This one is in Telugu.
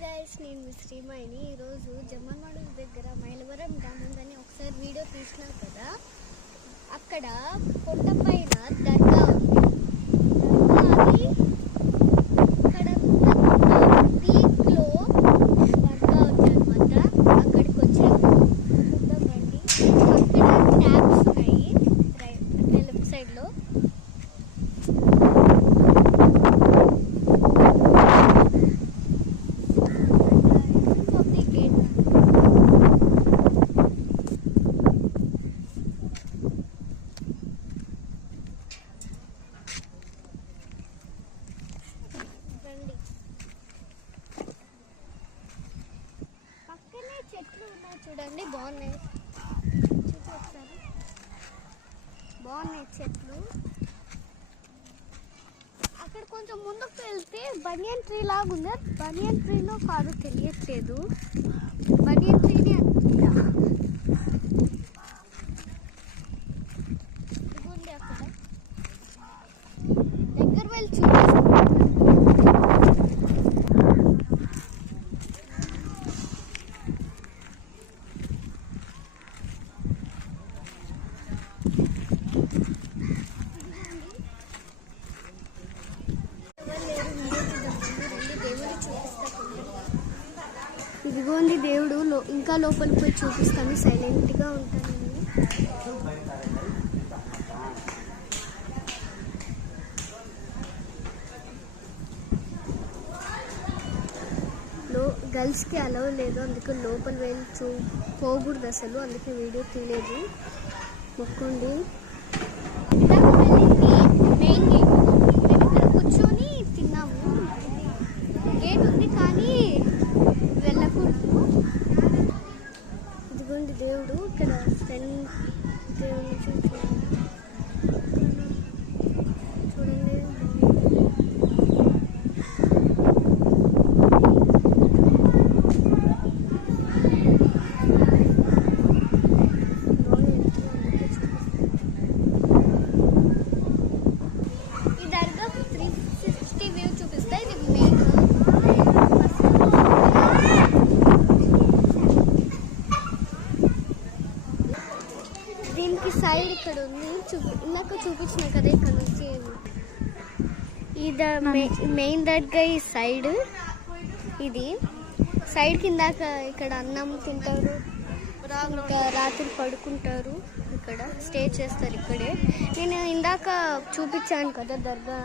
గైస్, నేను మీ శ్రీమాయిని. ఈరోజు జమ్మన్మడు దగ్గర మైలవరం డ్యామ్ ఉందని ఒకసారి వీడియో తీసినాం కదా. అక్కడ కొండపైన దర్గా ఉంది. అది అక్కడ పీక్లో దర్గా ఉంది అనమాట. అక్కడికి వచ్చాము. చూద్దాం రండి. అక్కడ ట్యాప్స్ ఉన్నాయి లెఫ్ట్ సైడ్లో. పక్కనే చెట్లు ఉన్నాయి చూడండి, బాగున్నాయి. చెట్లు ఒకసారి బాగున్నాయి చెట్లు. అక్కడ కొంచెం ముందుకు వెళ్తే బనియన్ ట్రీ లాగా ఉంది. బనియన్ ట్రీలో కాదు తెలియట్లేదు, బనియన్ ట్రీనే అనుకుంటా. ఇదిగోండి అక్కడ దగ్గర వెళ్ళి చూపిస్తాను. ఇదిగోండి దేవుడు. ఇంకా లోపలికి పోయి చూపిస్తాను. సైలెంట్గా ఉంటాను. గర్ల్స్కి అలౌ లేదు, అందుకే లోపల వెళ్ళి పోకూడదు అసలు. అందుకే వీడియో తీయలేదు. మొక్కండి. మెయిన్ గేట్ ఇక్కడ కూర్చొని తిన్నాము. గేట్ ఉంది కానీ వెళ్ళకూడదు. ఇదిగోండి దేవుడు. ఇక్కడ ఫ్రెండ్ దేవుడిని చూడండి. ఈ దర్గా 360 వ్యూ చూపిస్తే ఇది మెయిన్. దీనికి సైడ్ ఇక్కడ ఉంది. ఇందాక చూపించిన కదా, ఇక్కడ నుంచి ఇది మెయిన్ దర్గా. ఈ సైడ్ ఇది సైడ్ కిందాక ఇక్కడ అన్నం తింటారు, ఇంకా రాత్రి పడుకుంటారు, ఇక్కడ స్టే చేస్తారు. ఇక్కడే నేను ఇందాక చూపించాను కదా దర్గా.